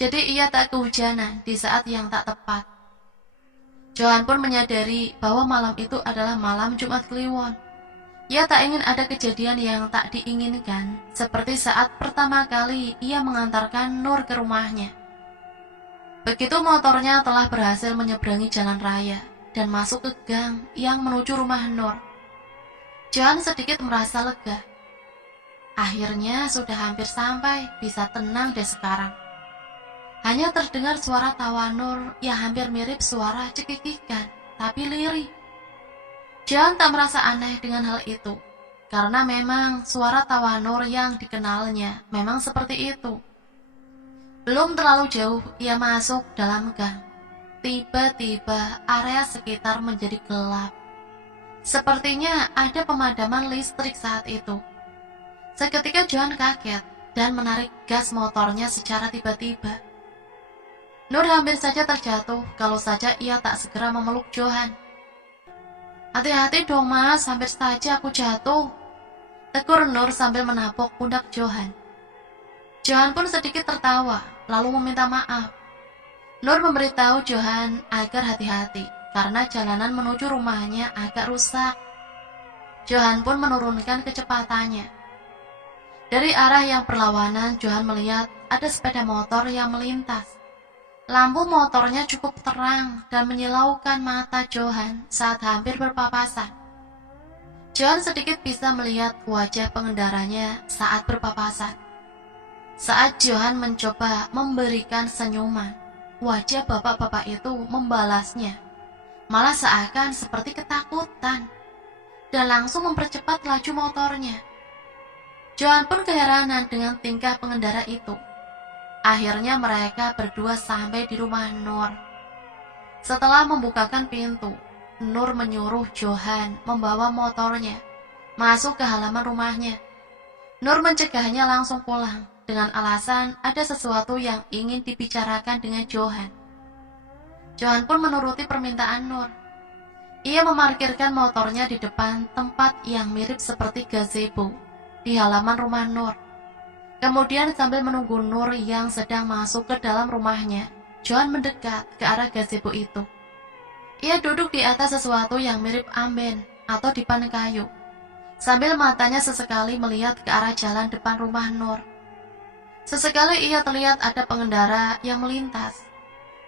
Jadi ia tak kehujanan di saat yang tak tepat. Johan pun menyadari bahwa malam itu adalah malam Jumat Kliwon. Ia tak ingin ada kejadian yang tak diinginkan, seperti saat pertama kali ia mengantarkan Nur ke rumahnya. Begitu motornya telah berhasil menyeberangi jalan raya dan masuk ke gang yang menuju rumah Nur, Johan sedikit merasa lega. Akhirnya sudah hampir sampai, bisa tenang deh sekarang. Hanya terdengar suara tawa Nur yang hampir mirip suara cekikikan, tapi lirih. Johan tak merasa aneh dengan hal itu. karena memang suara tawa Nur yang dikenalnya memang seperti itu. Belum terlalu jauh ia masuk dalam gang. Tiba-tiba area sekitar menjadi gelap. Sepertinya ada pemadaman listrik saat itu. Seketika Johan kaget dan menarik gas motornya secara tiba-tiba. Nur hampir saja terjatuh kalau saja ia tak segera memeluk Johan. "Hati-hati dong mas, hampir saja aku jatuh," tegur Nur sambil menapuk pundak Johan. Johan pun sedikit tertawa, lalu meminta maaf. Nur memberitahu Johan agar hati-hati, karena jalanan menuju rumahnya agak rusak. Johan pun menurunkan kecepatannya. Dari arah yang berlawanan, Johan melihat ada sepeda motor yang melintas. Lampu motornya cukup terang dan menyilaukan mata Johan saat hampir berpapasan. Johan sedikit bisa melihat wajah pengendaranya saat berpapasan. Saat Johan mencoba memberikan senyuman, wajah bapak-bapak itu membalasnya, malah seakan seperti ketakutan, dan langsung mempercepat laju motornya. Johan pun keheranan dengan tingkah pengendara itu. Akhirnya mereka berdua sampai di rumah Nur. Setelah membukakan pintu, Nur menyuruh Johan membawa motornya masuk ke halaman rumahnya. Nur mencegahnya langsung pulang dengan alasan ada sesuatu yang ingin dibicarakan dengan Johan. Johan pun menuruti permintaan Nur. Ia memarkirkan motornya di depan tempat yang mirip seperti gazebo di halaman rumah Nur. Kemudian sambil menunggu Nur yang sedang masuk ke dalam rumahnya, Johan mendekat ke arah gazebo itu. Ia duduk di atas sesuatu yang mirip amben atau dipan kayu, sambil matanya sesekali melihat ke arah jalan depan rumah Nur. Sesekali ia terlihat ada pengendara yang melintas,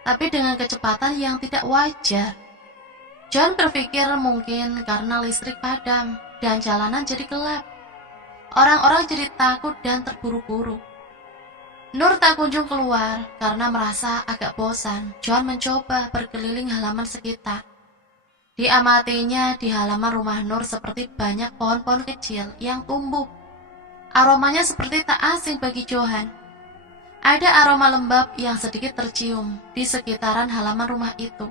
tapi dengan kecepatan yang tidak wajar. Johan berpikir mungkin karena listrik padam dan jalanan jadi gelap. Orang-orang jadi takut dan terburu-buru. Nur tak kunjung keluar karena merasa agak bosan. Johan mencoba berkeliling halaman sekitar. Diamatinya di halaman rumah Nur seperti banyak pohon-pohon kecil yang tumbuh. Aromanya seperti tak asing bagi Johan. Ada aroma lembab yang sedikit tercium di sekitaran halaman rumah itu.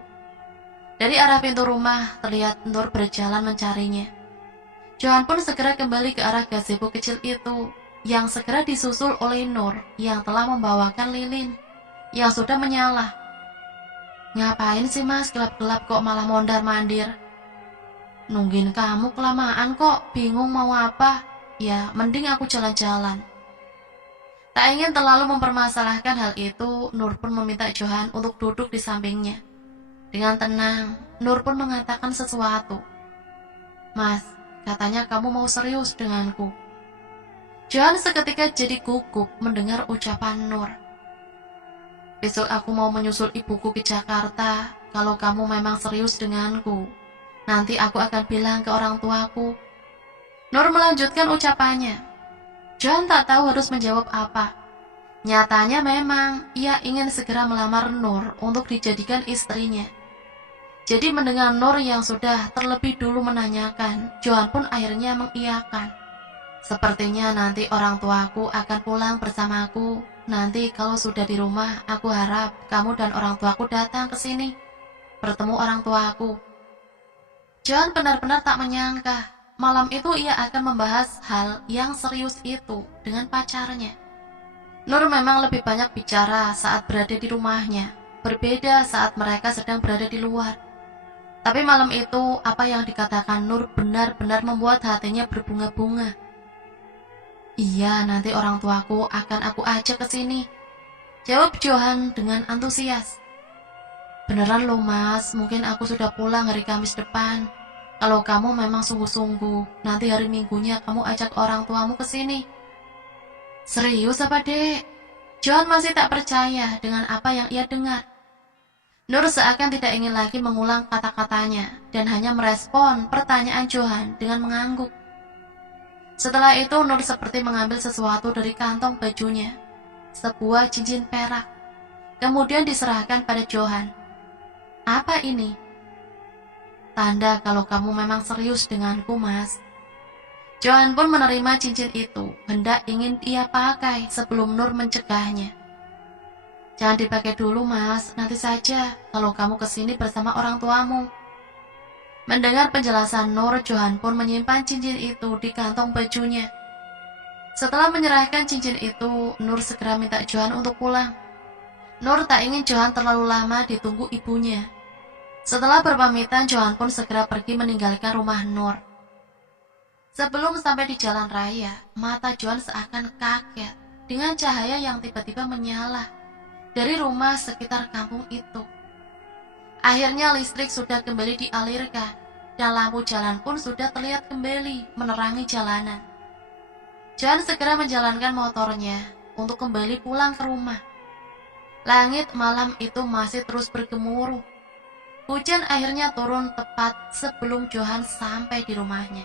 Dari arah pintu rumah terlihat Nur berjalan mencarinya. Johan pun segera kembali ke arah gazebo kecil itu, yang segera disusul oleh Nur yang telah membawakan lilin yang sudah menyala. "Ngapain sih mas, gelap-gelap kok malah mondar-mandir?" "Nungguin kamu kelamaan kok, bingung mau apa. Ya, mending aku jalan-jalan." Tak ingin terlalu mempermasalahkan hal itu, Nur pun meminta Johan untuk duduk di sampingnya. Dengan tenang, Nur pun mengatakan sesuatu. "Mas, katanya kamu mau serius denganku." Johan seketika jadi gugup mendengar ucapan Nur. "Besok aku mau menyusul ibuku ke Jakarta. Kalau kamu memang serius denganku, nanti aku akan bilang ke orang tuaku." Nur melanjutkan ucapannya. Johan tak tahu harus menjawab apa. Nyatanya memang ia ingin segera melamar Nur untuk dijadikan istrinya. Jadi mendengar Nur yang sudah terlebih dulu menanyakan, Johan pun akhirnya mengiyakan. "Sepertinya nanti orang tuaku akan pulang bersamaku. Nanti kalau sudah di rumah, aku harap kamu dan orang tuaku datang ke sini, bertemu orang tuaku." Johan benar-benar tak menyangka, malam itu ia akan membahas hal yang serius itu dengan pacarnya. Nur memang lebih banyak bicara saat berada di rumahnya, berbeda saat mereka sedang berada di luar. Tapi malam itu, apa yang dikatakan Nur benar-benar membuat hatinya berbunga-bunga. "Iya, nanti orang tuaku akan aku ajak ke sini," jawab Johan dengan antusias. "Beneran loh mas, mungkin aku sudah pulang hari Kamis depan. Kalau kamu memang sungguh-sungguh, nanti hari Minggunya kamu ajak orang tuamu ke sini." "Serius apa dek?" Johan masih tak percaya dengan apa yang ia dengar. Nur seakan tidak ingin lagi mengulang kata-katanya dan hanya merespon pertanyaan Johan dengan mengangguk. Setelah itu Nur seperti mengambil sesuatu dari kantong bajunya, sebuah cincin perak. Kemudian diserahkan pada Johan. "Apa ini?" "Tanda kalau kamu memang serius denganku mas." Johan pun menerima cincin itu, hendak ingin ia pakai sebelum Nur mencegahnya. Jangan dipakai dulu mas, nanti saja kalau kamu kesini bersama orang tuamu. Mendengar penjelasan Nur, Johan pun menyimpan cincin itu di kantong bajunya. Setelah menyerahkan cincin itu, Nur segera minta Johan untuk pulang. Nur tak ingin Johan terlalu lama ditunggu ibunya. Setelah berpamitan, Johan pun segera pergi meninggalkan rumah Nur. Sebelum sampai di jalan raya, mata Johan seakan kaget dengan cahaya yang tiba-tiba menyala dari rumah sekitar kampung itu. Akhirnya listrik sudah kembali dialirkan dan lampu jalan pun sudah terlihat kembali menerangi jalanan. Johan segera menjalankan motornya untuk kembali pulang ke rumah. Langit malam itu masih terus bergemuruh. Hujan akhirnya turun tepat sebelum Johan sampai di rumahnya.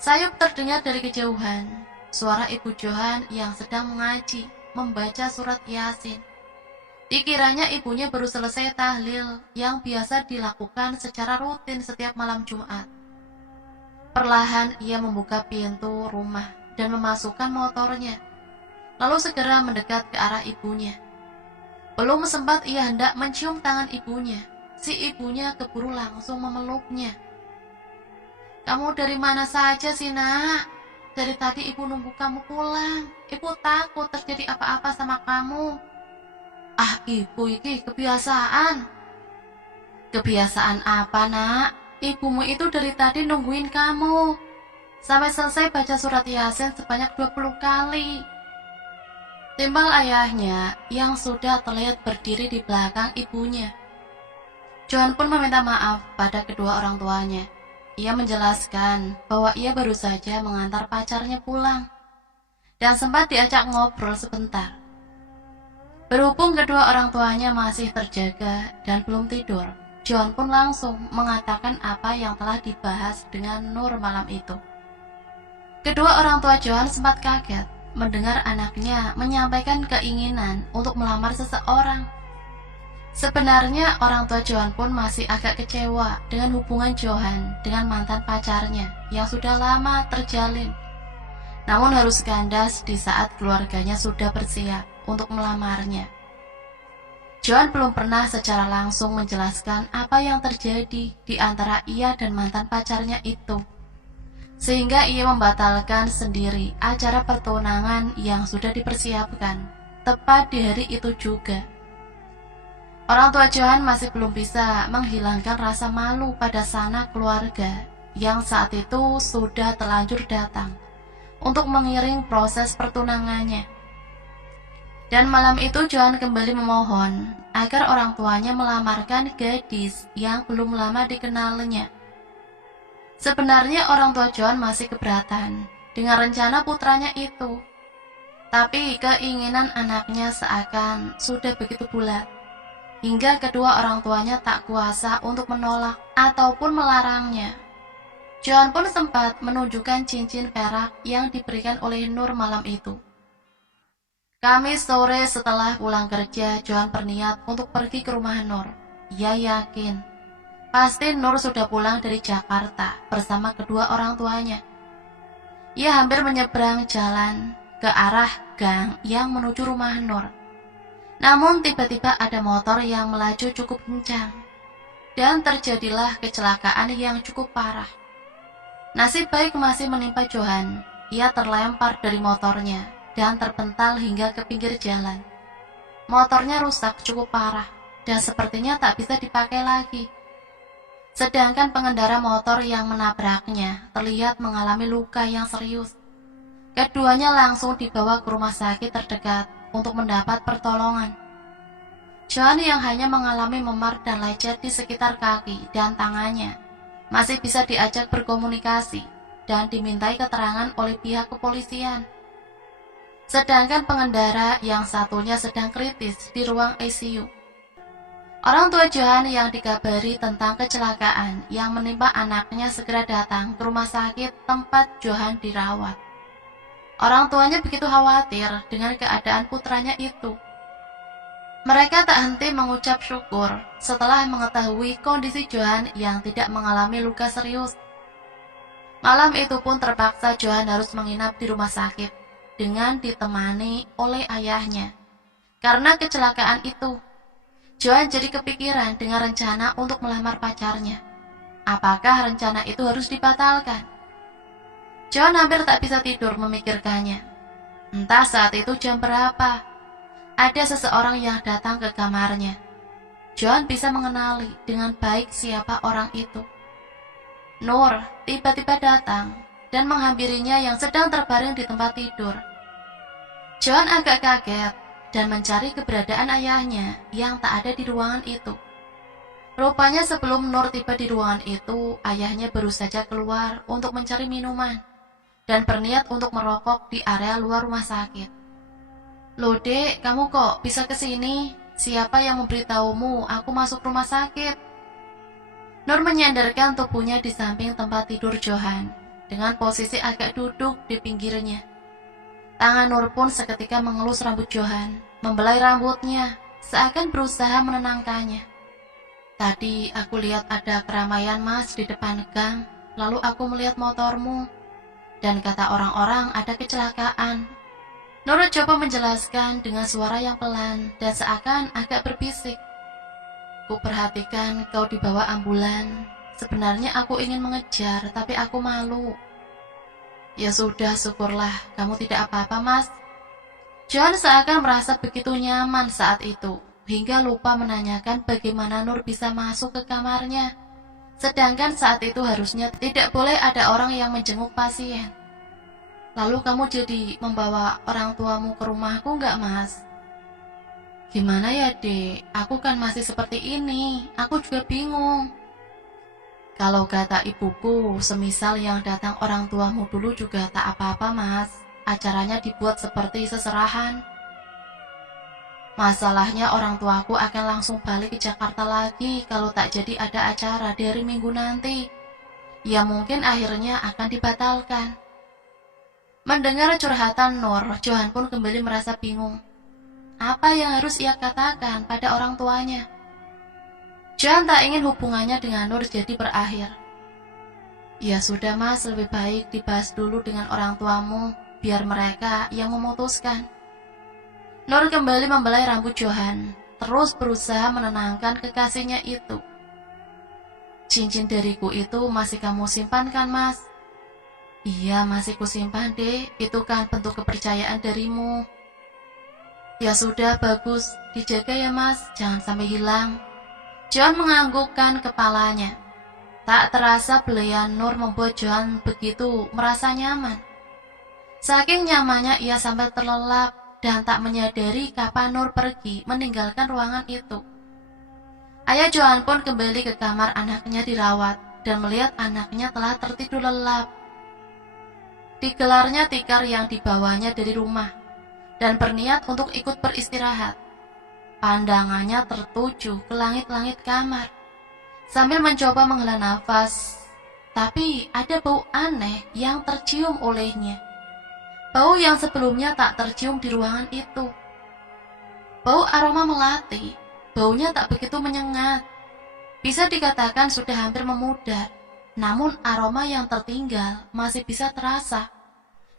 Sayup terdengar dari kejauhan, suara ibu Johan yang sedang mengaji, membaca surat Yasin. Dikiranya ibunya baru selesai tahlil yang biasa dilakukan secara rutin setiap malam Jumat. Perlahan ia membuka pintu rumah dan memasukkan motornya, lalu segera mendekat ke arah ibunya. Belum sempat ia hendak mencium tangan ibunya, si ibunya keburu langsung memeluknya. Kamu dari mana saja sih nak? Dari tadi ibu nunggu kamu pulang. Ibu takut terjadi apa-apa sama kamu. Ah ibu iki kebiasaan. Kebiasaan apa nak? Ibumu itu dari tadi nungguin kamu sampai selesai baca surat Yasin sebanyak 20 kali. Timbal ayahnya yang sudah terlihat berdiri di belakang ibunya. Johan pun meminta maaf pada kedua orang tuanya. Ia menjelaskan bahwa ia baru saja mengantar pacarnya pulang dan sempat diajak ngobrol sebentar. Berhubung kedua orang tuanya masih terjaga dan belum tidur, Johan pun langsung mengatakan apa yang telah dibahas dengan Nur malam itu. Kedua orang tua Johan sempat kaget mendengar anaknya menyampaikan keinginan untuk melamar seseorang. Sebenarnya orang tua Johan pun masih agak kecewa dengan hubungan Johan dengan mantan pacarnya yang sudah lama terjalin. Namun harus kandas di saat keluarganya sudah bersiap untuk melamarnya. Johan belum pernah secara langsung menjelaskan apa yang terjadi di antara ia dan mantan pacarnya itu, sehingga ia membatalkan sendiri acara pertunangan yang sudah dipersiapkan tepat di hari itu juga. Orang tua Johan masih belum bisa menghilangkan rasa malu pada sanak keluarga yang saat itu sudah terlanjur datang untuk mengiring proses pertunangannya. Dan malam itu Johan kembali memohon agar orang tuanya melamarkan gadis yang belum lama dikenalnya. Sebenarnya orang tua Johan masih keberatan dengan rencana putranya itu, tapi keinginan anaknya seakan sudah begitu bulat, hingga kedua orang tuanya tak kuasa untuk menolak ataupun melarangnya. Johan pun sempat menunjukkan cincin perak yang diberikan oleh Nur malam itu. Kamis sore setelah pulang kerja, Johan berniat untuk pergi ke rumah Nur. Ia yakin pasti Nur sudah pulang dari Jakarta bersama kedua orang tuanya. Ia hampir menyeberang jalan ke arah gang yang menuju rumah Nur. Namun tiba-tiba ada motor yang melaju cukup kencang dan terjadilah kecelakaan yang cukup parah. Nasib baik masih menimpa Johan. Ia terlempar dari motornya dan terpental hingga ke pinggir jalan. Motornya rusak cukup parah dan sepertinya tak bisa dipakai lagi. Sedangkan pengendara motor yang menabraknya terlihat mengalami luka yang serius. Keduanya langsung dibawa ke rumah sakit terdekat untuk mendapat pertolongan. Johan yang hanya mengalami memar dan lecet di sekitar kaki dan tangannya masih bisa diajak berkomunikasi dan dimintai keterangan oleh pihak kepolisian. Sedangkan pengendara yang satunya sedang kritis di ruang ICU. Orang tua Johan yang dikabari tentang kecelakaan yang menimpa anaknya segera datang ke rumah sakit tempat Johan dirawat. Orang tuanya begitu khawatir dengan keadaan putranya itu. Mereka tak henti mengucap syukur setelah mengetahui kondisi Johan yang tidak mengalami luka serius. Malam itu pun terpaksa Johan harus menginap di rumah sakit dengan ditemani oleh ayahnya. Karena kecelakaan itu, Johan jadi kepikiran dengan rencana untuk melamar pacarnya. Apakah rencana itu harus dibatalkan? Johan hampir tak bisa tidur memikirkannya. Entah saat itu jam berapa, ada seseorang yang datang ke kamarnya. Johan bisa mengenali dengan baik siapa orang itu. Nur tiba-tiba datang dan menghampirinya yang sedang terbaring di tempat tidur. Johan agak kaget dan mencari keberadaan ayahnya yang tak ada di ruangan itu. Rupanya sebelum Nur tiba di ruangan itu, ayahnya baru saja keluar untuk mencari minuman dan berniat untuk merokok di area luar rumah sakit. "Loh dek, kamu kok bisa kesini? Siapa yang memberitahumu aku masuk rumah sakit?" Nur menyandarkan tubuhnya di samping tempat tidur Johan dengan posisi agak duduk di pinggirnya. Tangan Nur pun seketika mengelus rambut Johan, membelai rambutnya, seakan berusaha menenangkannya. "Tadi aku lihat ada keramaian mas di depan gang, lalu aku melihat motormu, dan kata orang-orang ada kecelakaan." Nur coba menjelaskan dengan suara yang pelan dan seakan agak berbisik. "Ku perhatikan kau dibawa ambulan. Sebenarnya aku ingin mengejar, tapi aku malu." "Ya sudah, syukurlah kamu tidak apa-apa mas." John seakan merasa begitu nyaman saat itu, hingga lupa menanyakan bagaimana Nur bisa masuk ke kamarnya. Sedangkan saat itu harusnya tidak boleh ada orang yang menjenguk pasien. "Lalu kamu jadi membawa orang tuamu ke rumahku nggak mas?" "Gimana ya dek, aku kan masih seperti ini, aku juga bingung." "Kalau kata ibuku, semisal yang datang orang tuamu dulu juga tak apa-apa mas, acaranya dibuat seperti seserahan. Masalahnya orang tuaku akan langsung balik ke Jakarta lagi kalau tak jadi ada acara di hari Minggu nanti. Ya mungkin akhirnya akan dibatalkan." Mendengar curhatan Nur, Johan pun kembali merasa bingung. Apa yang harus ia katakan pada orang tuanya? Johan tak ingin hubungannya dengan Nur jadi berakhir. "Ya sudah mas, lebih baik dibahas dulu dengan orang tuamu, biar mereka yang memutuskan." Nur kembali membelai rambut Johan, terus berusaha menenangkan kekasihnya itu. "Cincin dariku itu masih kamu simpan kan mas?" "Iya masih kusimpan dek, itu kan bentuk kepercayaan darimu." "Ya sudah, bagus, dijaga ya mas, jangan sampai hilang." John menganggukkan kepalanya. Tak terasa belayan Nur membuat John begitu merasa nyaman. Saking nyamannya ia sampai terlelap dan tak menyadari kapan Nur pergi meninggalkan ruangan itu. Ayah Johan pun kembali ke kamar anaknya dirawat dan melihat anaknya telah tertidur lelap. Digelarnya tikar yang dibawanya dari rumah dan berniat untuk ikut beristirahat. Pandangannya tertuju ke langit-langit kamar sambil mencoba menghela nafas, tapi ada bau aneh yang tercium olehnya. Bau yang sebelumnya tak tercium di ruangan itu. Bau aroma melati, baunya tak begitu menyengat. Bisa dikatakan sudah hampir memudar, namun aroma yang tertinggal masih bisa terasa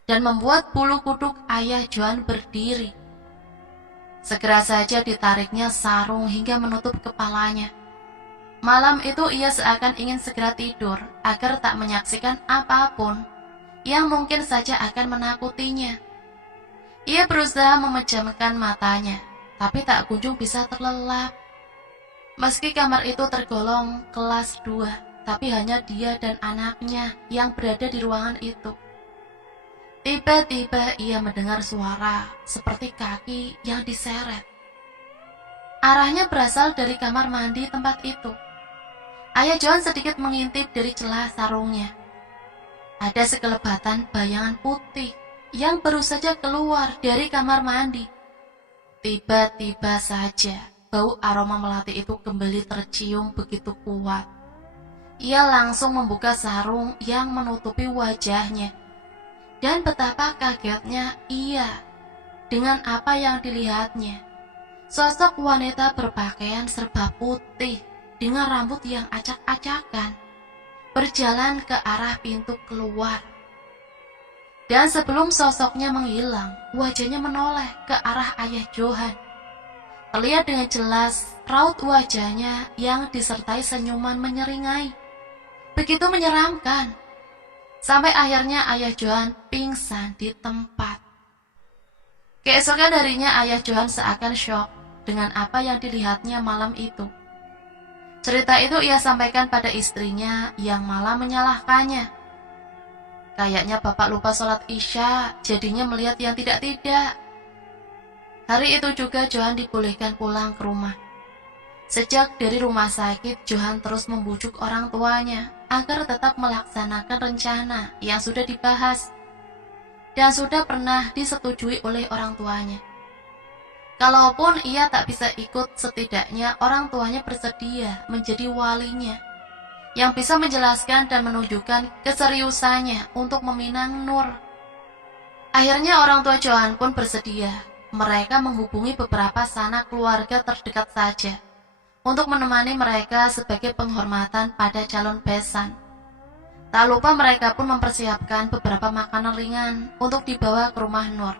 dan membuat bulu kuduk ayah Johan berdiri. Segera saja ditariknya sarung hingga menutup kepalanya. Malam itu ia seakan ingin segera tidur agar tak menyaksikan apapun yang mungkin saja akan menakutinya. Ia berusaha memejamkan matanya, tapi tak kunjung bisa terlelap. Meski kamar itu tergolong kelas 2, tapi hanya dia dan anaknya yang berada di ruangan itu. Tiba-tiba ia mendengar suara seperti kaki yang diseret. Arahnya berasal dari kamar mandi tempat itu. Ayah John sedikit mengintip dari celah sarungnya. Ada sekelebatan bayangan putih yang baru saja keluar dari kamar mandi. Tiba-tiba saja bau aroma melati itu kembali tercium begitu kuat. Ia langsung membuka sarung yang menutupi wajahnya. Dan betapa kagetnya ia dengan apa yang dilihatnya. Sosok wanita berpakaian serba putih dengan rambut yang acak-acakan. berjalan ke arah pintu keluar. Dan sebelum sosoknya menghilang, wajahnya menoleh ke arah ayah Johan. Terlihat dengan jelas raut wajahnya yang disertai senyuman menyeringai. Begitu menyeramkan. Sampai akhirnya ayah Johan pingsan di tempat. Keesokan harinya ayah Johan seakan syok dengan apa yang dilihatnya malam itu. Cerita itu ia sampaikan pada istrinya yang malah menyalahkannya. Kayaknya bapak lupa sholat isya, jadinya melihat yang tidak-tidak. Hari itu juga Johan dibolehkan pulang ke rumah. Sejak dari rumah sakit, Johan terus membujuk orang tuanya agar tetap melaksanakan rencana yang sudah dibahas dan sudah pernah disetujui oleh orang tuanya. Kalaupun ia tak bisa ikut, setidaknya orang tuanya bersedia menjadi walinya yang bisa menjelaskan dan menunjukkan keseriusannya untuk meminang Nur. Akhirnya orang tua Johan pun bersedia. Mereka menghubungi beberapa sanak keluarga terdekat saja untuk menemani mereka sebagai penghormatan pada calon besan. Tak lupa mereka pun mempersiapkan beberapa makanan ringan untuk dibawa ke rumah Nur.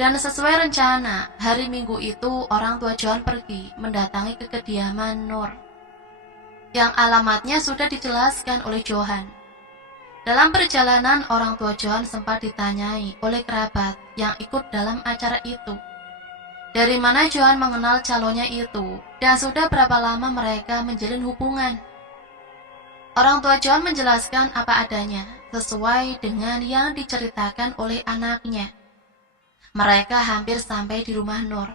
Dan sesuai rencana, hari Minggu itu orang tua Johan pergi mendatangi ke kediaman Nur, yang alamatnya sudah dijelaskan oleh Johan. Dalam perjalanan, orang tua Johan sempat ditanyai oleh kerabat yang ikut dalam acara itu, dari mana Johan mengenal calonnya itu, dan sudah berapa lama mereka menjalin hubungan. Orang tua Johan menjelaskan apa adanya, sesuai dengan yang diceritakan oleh anaknya. Mereka hampir sampai di rumah Nur.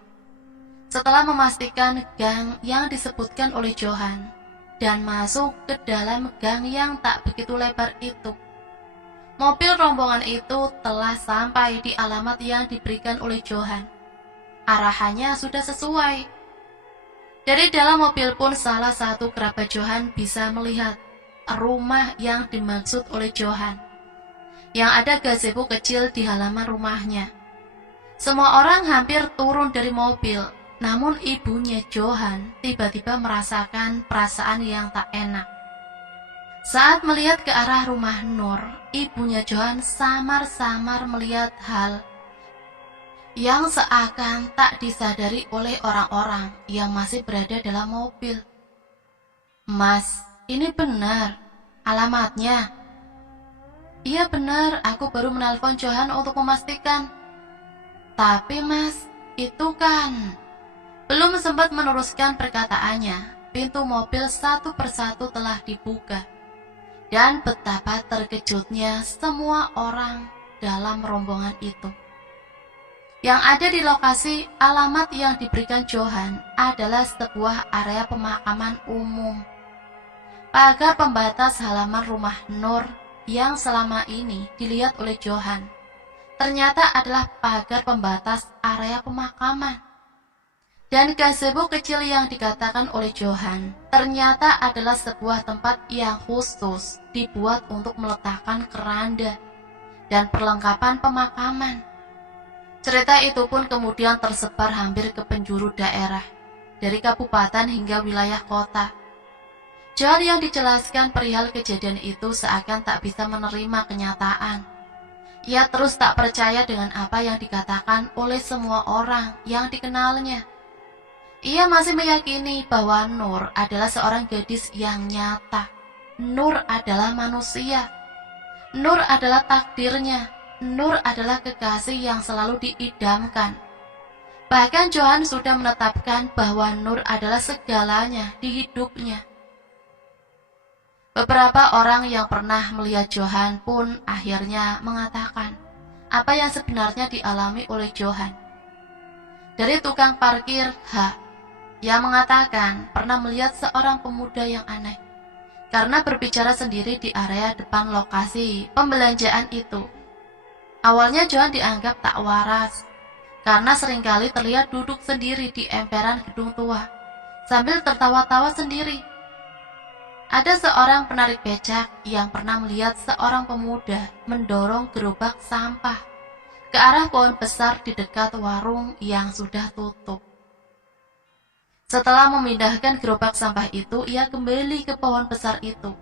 Setelah memastikan gang yang disebutkan oleh Johan, dan masuk ke dalam gang yang tak begitu lebar itu, mobil rombongan itu telah sampai di alamat yang diberikan oleh Johan. Arahannya sudah sesuai. Dari dalam mobil pun salah satu kerabat Johan bisa melihat rumah yang dimaksud oleh Johan, yang ada gazebo kecil di halaman rumahnya. Semua orang hampir turun dari mobil, namun ibunya Johan tiba-tiba merasakan perasaan yang tak enak. Saat melihat ke arah rumah Nur, ibunya Johan samar-samar melihat hal yang seakan tak disadari oleh orang-orang yang masih berada dalam mobil. "Mas, ini benar alamatnya?" "Iya benar, aku baru menelpon Johan untuk memastikan." "Tapi mas, itu kan..." Belum sempat meneruskan perkataannya, pintu mobil satu persatu telah dibuka. Dan betapa terkejutnya semua orang dalam rombongan itu. Yang ada di lokasi, alamat yang diberikan Johan adalah sebuah area pemakaman umum. Pagar pembatas halaman rumah Nur yang selama ini dilihat oleh Johan ternyata adalah pagar pembatas area pemakaman. Dan gazebo kecil yang dikatakan oleh Johan ternyata adalah sebuah tempat yang khusus dibuat untuk meletakkan keranda dan perlengkapan pemakaman. Cerita itu pun kemudian tersebar hampir ke penjuru daerah, dari kabupaten hingga wilayah kota. Johan yang dijelaskan perihal kejadian itu seakan tak bisa menerima kenyataan. Ia terus tak percaya dengan apa yang dikatakan oleh semua orang yang dikenalnya. Ia masih meyakini bahwa Nur adalah seorang gadis yang nyata. Nur adalah manusia. Nur adalah takdirnya. Nur adalah kekasih yang selalu diidamkan. Bahkan Johan sudah menetapkan bahwa Nur adalah segalanya di hidupnya. Beberapa orang yang pernah melihat Johan pun akhirnya mengatakan apa yang sebenarnya dialami oleh Johan. Dari tukang parkir yang mengatakan pernah melihat seorang pemuda yang aneh karena berbicara sendiri di area depan lokasi pembelanjaan itu. Awalnya Johan dianggap tak waras karena seringkali terlihat duduk sendiri di emperan gedung tua sambil tertawa-tawa sendiri. Ada seorang penarik becak yang pernah melihat seorang pemuda mendorong gerobak sampah ke arah pohon besar di dekat warung yang sudah tutup. Setelah memindahkan gerobak sampah itu, ia kembali ke pohon besar itu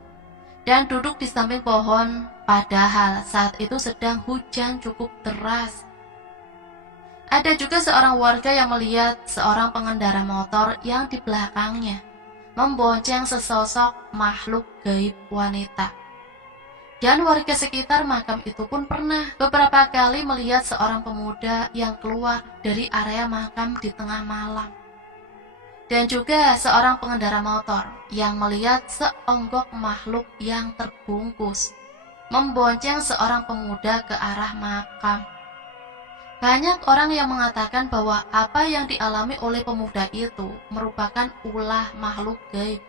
dan duduk di samping pohon, padahal saat itu sedang hujan cukup deras. Ada juga seorang warga yang melihat seorang pengendara motor yang di belakangnya membonceng sesosok makhluk gaib wanita. Dan warga sekitar makam itu pun pernah beberapa kali melihat seorang pemuda yang keluar dari area makam di tengah malam. Dan juga seorang pengendara motor yang melihat seonggok makhluk yang terbungkus membonceng seorang pemuda ke arah makam. Banyak orang yang mengatakan bahwa apa yang dialami oleh pemuda itu merupakan ulah makhluk gaib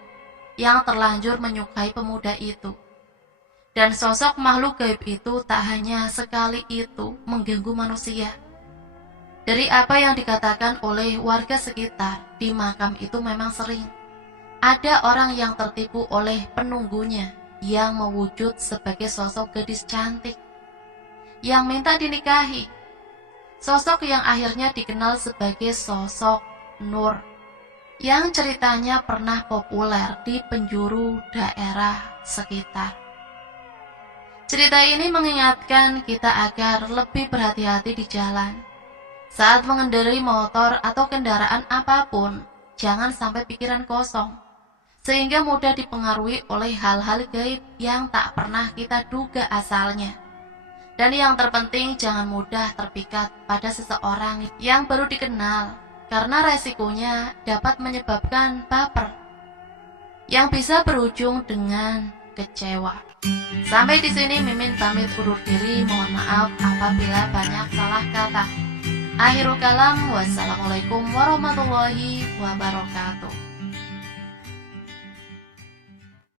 yang terlanjur menyukai pemuda itu. Dan sosok makhluk gaib itu tak hanya sekali itu mengganggu manusia. Dari apa yang dikatakan oleh warga sekitar, di makam itu memang sering ada orang yang tertipu oleh penunggunya yang mewujud sebagai sosok gadis cantik yang minta dinikahi. Sosok yang akhirnya dikenal sebagai sosok Nur, yang ceritanya pernah populer di penjuru daerah sekitar. Cerita ini mengingatkan kita agar lebih berhati-hati di jalan. Saat mengendarai motor atau kendaraan apapun, jangan sampai pikiran kosong, sehingga mudah dipengaruhi oleh hal-hal gaib yang tak pernah kita duga asalnya. Dan yang terpenting, jangan mudah terpikat pada seseorang yang baru dikenal, karena resikonya dapat menyebabkan baper yang bisa berujung dengan kecewa. Sampai di sini Mimin pamit undur diri. Mohon maaf apabila banyak salah kata. Akhirul kalam, wassalamualaikum warahmatullahi wabarakatuh.